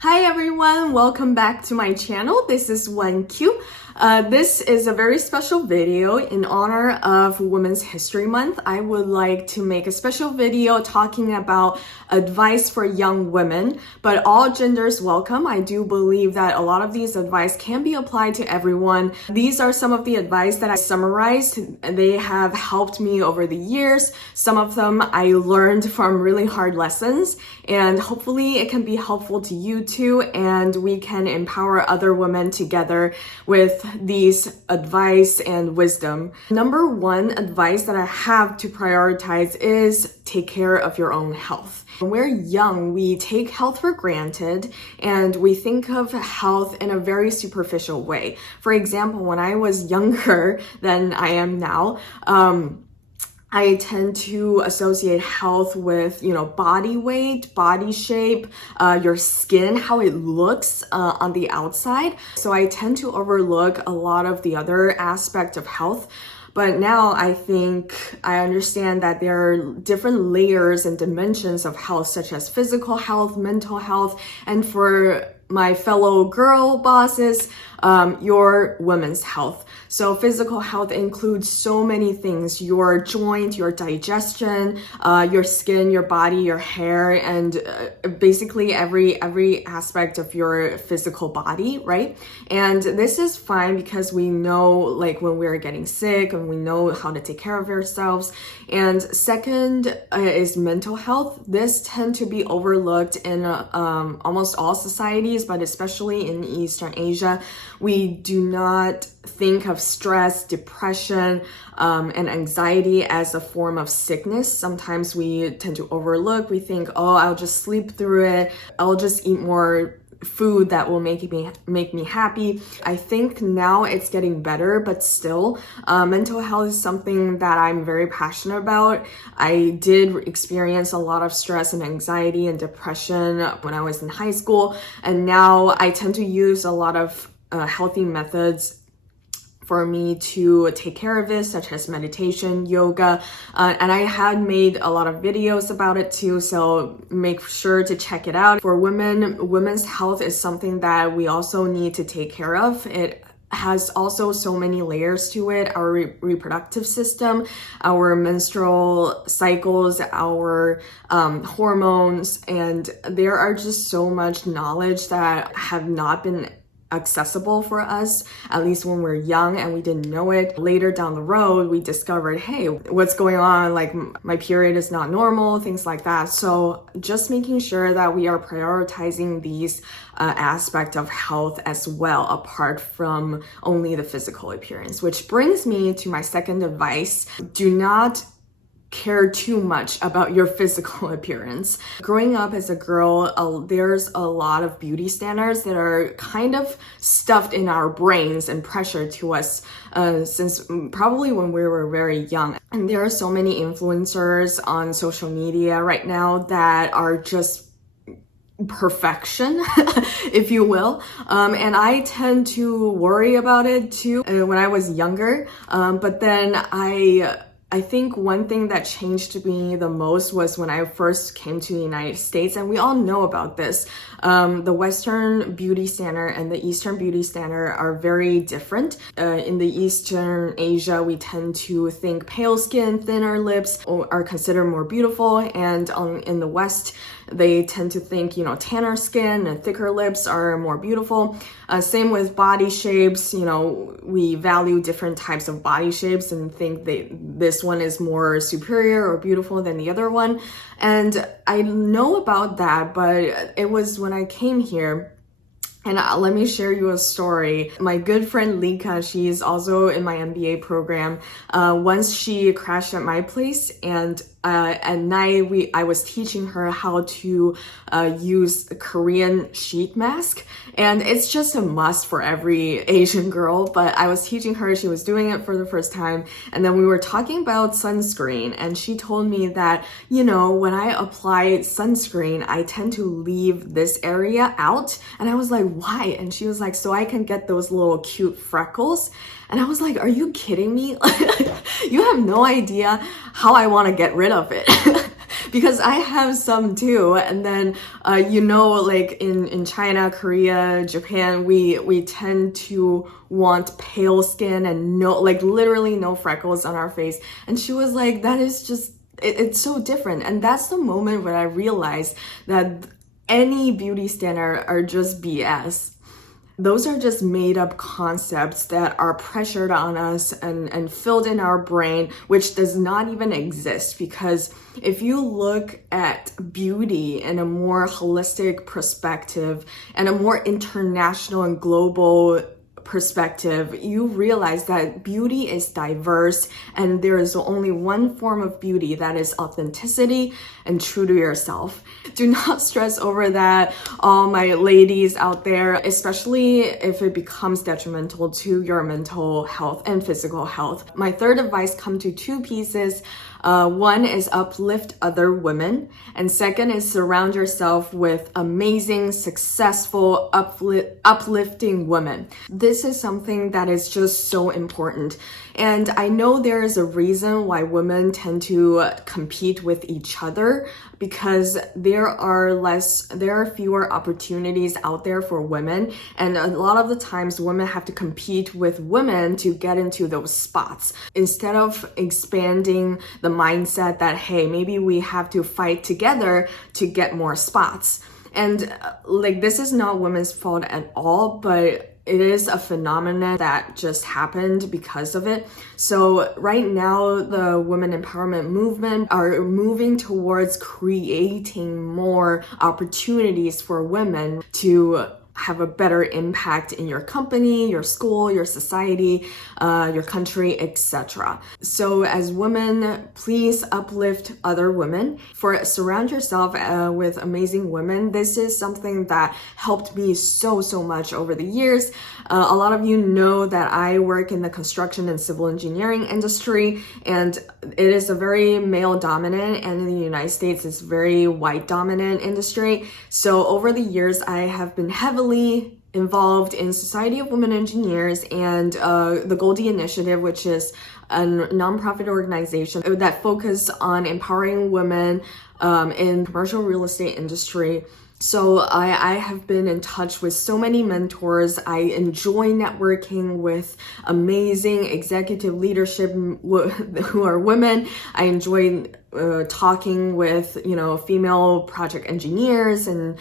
Hi everyone, welcome back to my channel. This is WanQ. This is a very special video in honor of Women's History Month. I would like to make a special video talking about advice for young women, but all genders welcome. I do believe that a lot of these advice can be applied to everyone. These are some of the advice that I summarized. They have helped me over the years. Some of them I learned from really hard lessons, and hopefully it can be helpful to you too, and we can empower other women together with these advice and wisdom. Number one advice that I have to prioritize is take care of your own health. When we're young, we take health for granted and we think of health in a very superficial way. For example, when I was younger than I am now, I tend to associate health with, body weight, body shape, your skin, how it looks on the outside. So I tend to overlook a lot of the other aspects of health. But now I think I understand that there are different layers and dimensions of health, such as physical health, mental health, and for my fellow girl bosses, your women's health. So physical health includes so many things: your joint, your digestion, your skin, your body, your hair, and basically every aspect of your physical body, right? And this is fine because we know like when we're getting sick and we know how to take care of ourselves. And second is mental health. This tend to be overlooked in almost all societies, but especially in Eastern Asia. We do not think of stress, depression, and anxiety as a form of sickness. Sometimes we tend to overlook. We think, oh, I'll just sleep through it. I'll just eat more food that will make me happy. I think now it's getting better, but still, mental health is something that I'm very passionate about. I did experience a lot of stress and anxiety and depression when I was in high school, and now I tend to use a lot of healthy methods for me to take care of this, such as meditation, yoga, and I had made a lot of videos about it too, so make sure to check it out. For women, women's health is something that we also need to take care of. It has also so many layers to it: our reproductive system, our menstrual cycles, our hormones, and there are just so much knowledge that have not been accessible for us, at least when we're young and we didn't know it. Later down the road, we discovered, hey, what's going on? Like my period is not normal, things like that. So just making sure that we are prioritizing these aspects of health as well, apart from only the physical appearance. Which brings me to my second advice: do not care too much about your physical appearance. Growing up as a girl, there's a lot of beauty standards that are kind of stuffed in our brains and pressure to us since probably when we were very young. And there are so many influencers on social media right now that are just perfection, if you will. And I tend to worry about it too when I was younger. But then I think one thing that changed me the most was when I first came to the United States, and we all know about this. The Western beauty standard and the Eastern beauty standard are very different. In the Eastern Asia, we tend to think pale skin, thinner lips are considered more beautiful, and in the West, they tend to think, tanner skin and thicker lips are more beautiful. Same with body shapes. We value different types of body shapes and think this one is more superior or beautiful than the other one. And I know about that, but it was when I came here. And let me share you a story. My good friend Lika, she is also in my MBA program. Once she crashed at my place, and at night I was teaching her how to use a Korean sheet mask, and it's just a must for every Asian girl. But I was teaching her; she was doing it for the first time, and then we were talking about sunscreen, and she told me that when I apply sunscreen, I tend to leave this area out, and I was like, why? And she was like, so I can get those little cute freckles. And I was like, are you kidding me? You have no idea how I want to get rid of it. because I have some too. And then, like in China, Korea, Japan, we tend to want pale skin and literally no freckles on our face. And she was like, that is just, it's so different. And that's the moment where I realized that any beauty standard are just BS. Those are just made up concepts that are pressured on us and filled in our brain, which does not even exist. Because if you look at beauty in a more holistic perspective and a more international and global perspective, you realize that beauty is diverse and there is only one form of beauty, that is authenticity and true to yourself. Do not stress over that, all my ladies out there, especially if it becomes detrimental to your mental health and physical health. My third advice comes to two pieces. One is uplift other women, and second is surround yourself with amazing, successful, uplifting women. This is something that is just so important. And I know there is a reason why women tend to compete with each other, because there are fewer opportunities out there for women. And a lot of the times women have to compete with women to get into those spots. Instead of expanding the mindset that, hey, maybe we have to fight together to get more spots. And this is not women's fault at all, but it is a phenomenon that just happened because of it. So right now, the women empowerment movement are moving towards creating more opportunities for women to have a better impact in your company, your school, your society, your country, etc. So as women, please uplift other women. Surround yourself with amazing women. This is something that helped me so much over the years. A lot of you know that I work in the construction and civil engineering industry, and it is a very male dominant, and in the United States it's very white dominant industry. So over the years, I have been heavily involved in Society of Women Engineers and the Goldie Initiative, which is a nonprofit organization that focuses on empowering women in commercial real estate industry. So I have been in touch with so many mentors. I enjoy networking with amazing executive leadership who are women. I enjoy talking with, female project engineers and,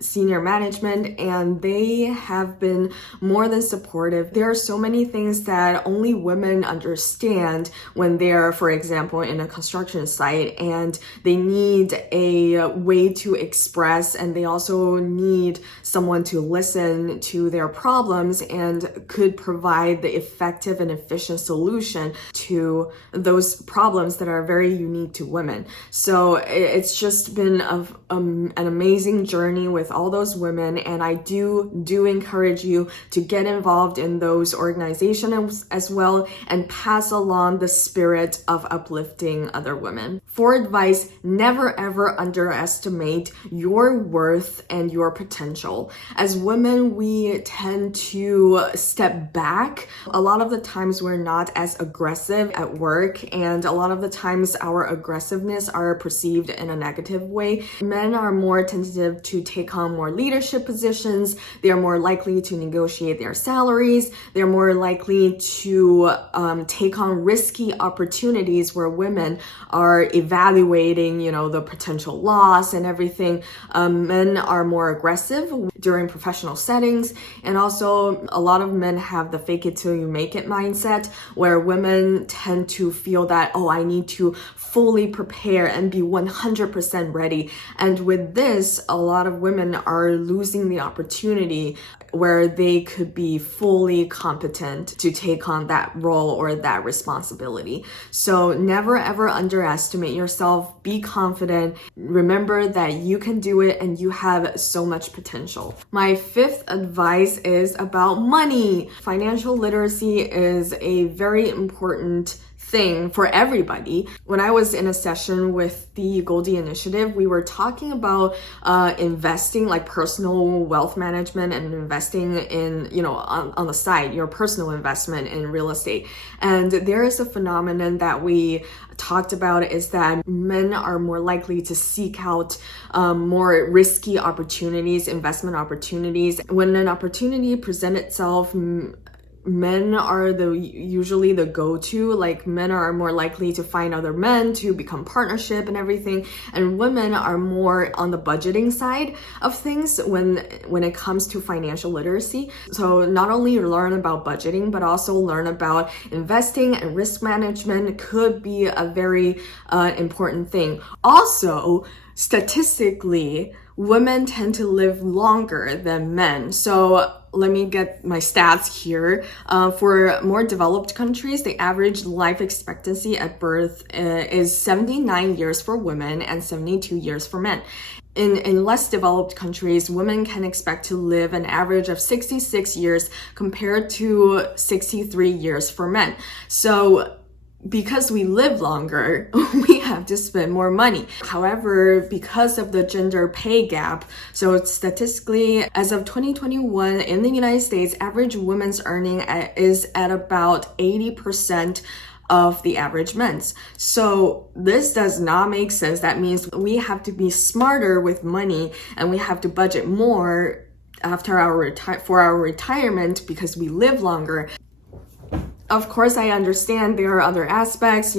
senior management, and they have been more than supportive. There are so many things that only women understand when they're, for example, in a construction site, and they need a way to express, and they also need someone to listen to their problems and could provide the effective and efficient solution to those problems that are very unique to women. So it's just been an amazing journey with all those women, and I do encourage you to get involved in those organizations as well and pass along the spirit of uplifting other women. For advice, never ever underestimate your worth and your potential. As women, we tend to step back. A lot of the times we're not as aggressive at work, and a lot of the times our aggressiveness are perceived in a negative way. Men are more tentative to take on more leadership positions. They're more likely to negotiate their salaries. They're more likely to take on risky opportunities where women are evaluating, the potential loss and everything. Men are more aggressive during professional settings. And also a lot of men have the fake it till you make it mindset, where women tend to feel that, I need to fully prepare and be 100% ready. And with this, a lot of women are losing the opportunity where they could be fully competent to take on that role or that responsibility. So never ever underestimate yourself. Be confident. Remember that you can do it and you have so much potential. My fifth advice is about money. Financial literacy is a very important thing for everybody. When I was in a session with the Goldie Initiative, we were talking about investing, like personal wealth management and investing in, on the side, your personal investment in real estate. And there is a phenomenon that we talked about is that men are more likely to seek out more risky opportunities, investment opportunities. When an opportunity presents itself, men are usually the go-to. Like, men are more likely to find other men to become partnership and everything, and women are more on the budgeting side of things when it comes to financial literacy. So not only learn about budgeting, but also learn about investing and risk management could be a very important thing. Also, statistically, women tend to live longer than men. So let me get my stats here. For more developed countries, the average life expectancy at birth is 79 years for women and 72 years for men. In less developed countries, women can expect to live an average of 66 years compared to 63 years for men. So because we live longer, we have to spend more money. However, because of the gender pay gap, so statistically, as of 2021 in the United States, average women's earning is at about 80% of the average men's. So this does not make sense. That means we have to be smarter with money, and we have to budget more after for our retirement because we live longer. Of course, I understand there are other aspects,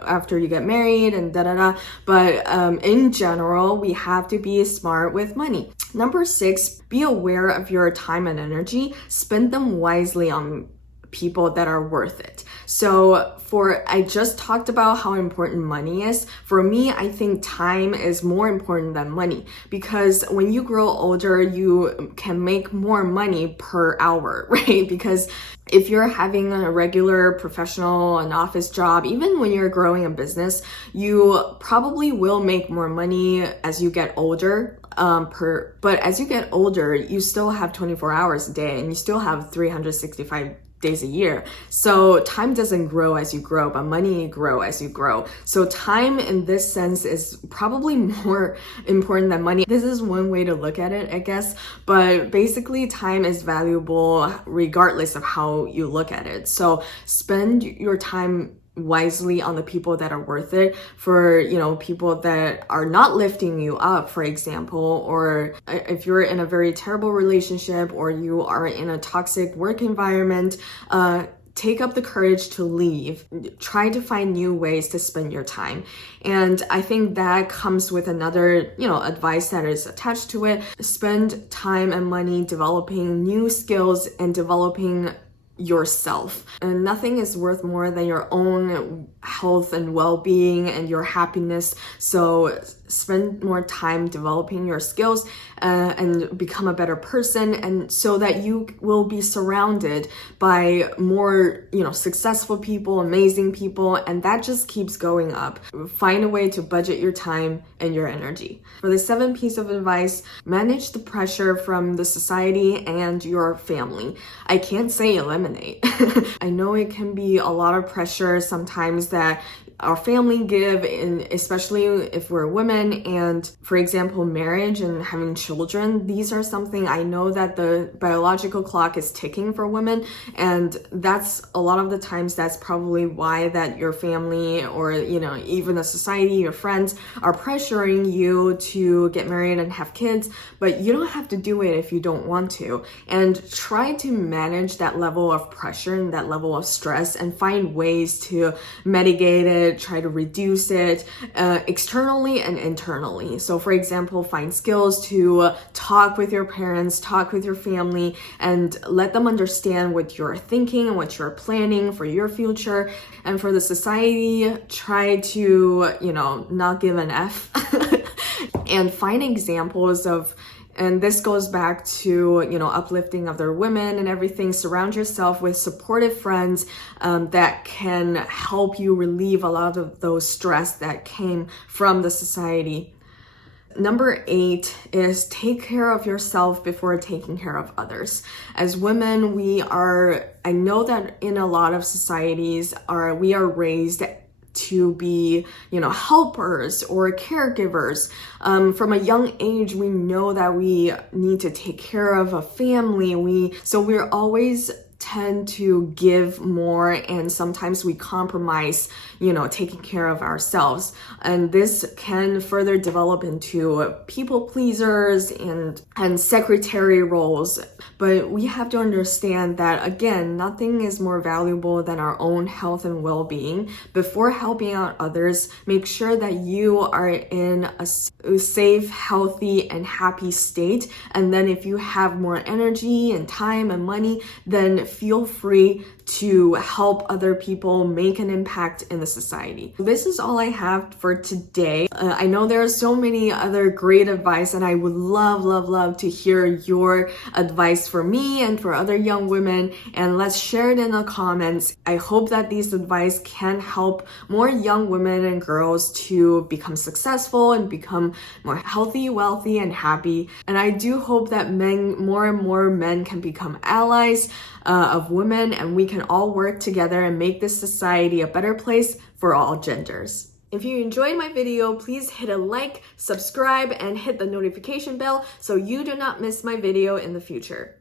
after you get married and but in general, we have to be smart with money. Number 6, be aware of your time and energy. Spend them wisely on people that are worth it. So I just talked about how important money is. For me, I think time is more important than money, because when you grow older, you can make more money per hour, right? Because if you're having a regular professional, an office job, even when you're growing a business, you probably will make more money as you get older. But as you get older, you still have 24 hours a day and you still have 365 days a year. So time doesn't grow as you grow, but money grow as you grow. So time in this sense is probably more important than money. This is one way to look at it, I guess. But basically, time is valuable regardless of how you look at it. So spend your time wisely on the people that are worth it. For people that are not lifting you up, for example, or if you're in a very terrible relationship or you are in a toxic work environment, take up the courage to leave. Try to find new ways to spend your time. And I think that comes with another, advice that is attached to it. Spend time and money developing new skills and developing yourself. And nothing is worth more than your own health and well-being and your happiness. So spend more time developing your skills and become a better person, and so that you will be surrounded by more successful people, amazing people, and that just keeps going up. Find a way to budget your time and your energy. For the 7th piece of advice, manage the pressure from the society and your family. I can't say eliminate. I know it can be a lot of pressure sometimes that our family give, and especially if we're women, and for example, marriage and having children, these are something I know that the biological clock is ticking for women, and that's a lot of the times that's probably why that your family or even the society, your friends are pressuring you to get married and have kids, but you don't have to do it if you don't want to. And try to manage that level of pressure and that level of stress and find ways to mitigate it, try to reduce it externally and internally. So for example, find skills to talk with your parents, talk with your family, and let them understand what you're thinking and what you're planning for your future. And for the society, try to, not give an F and find examples of, and this goes back to, uplifting other women and everything. Surround yourself with supportive friends that can help you relieve a lot of those stress that came from the society. Number 8 is take care of yourself before taking care of others. As women, I know that in a lot of societies we are raised to be, helpers or caregivers. From a young age, we know that we need to take care of a family. So we're always tend to give more, and sometimes we compromise, taking care of ourselves. And this can further develop into people pleasers and secretary roles. But we have to understand that, again, nothing is more valuable than our own health and well-being. Before helping out others, make sure that you are in a safe, healthy, and happy state. And then if you have more energy and time and money, then feel free to help other people make an impact in the society. This is all I have for today. I know there are so many other great advice, and I would love to hear your advice for me and for other young women, and let's share it in the comments. I hope that these advice can help more young women and girls to become successful and become more healthy, wealthy, and happy. And I do hope that more and more men can become allies of women, and we can all work together and make this society a better place for all genders. If you enjoyed my video, please hit a like, subscribe, and hit the notification bell so you do not miss my video in the future.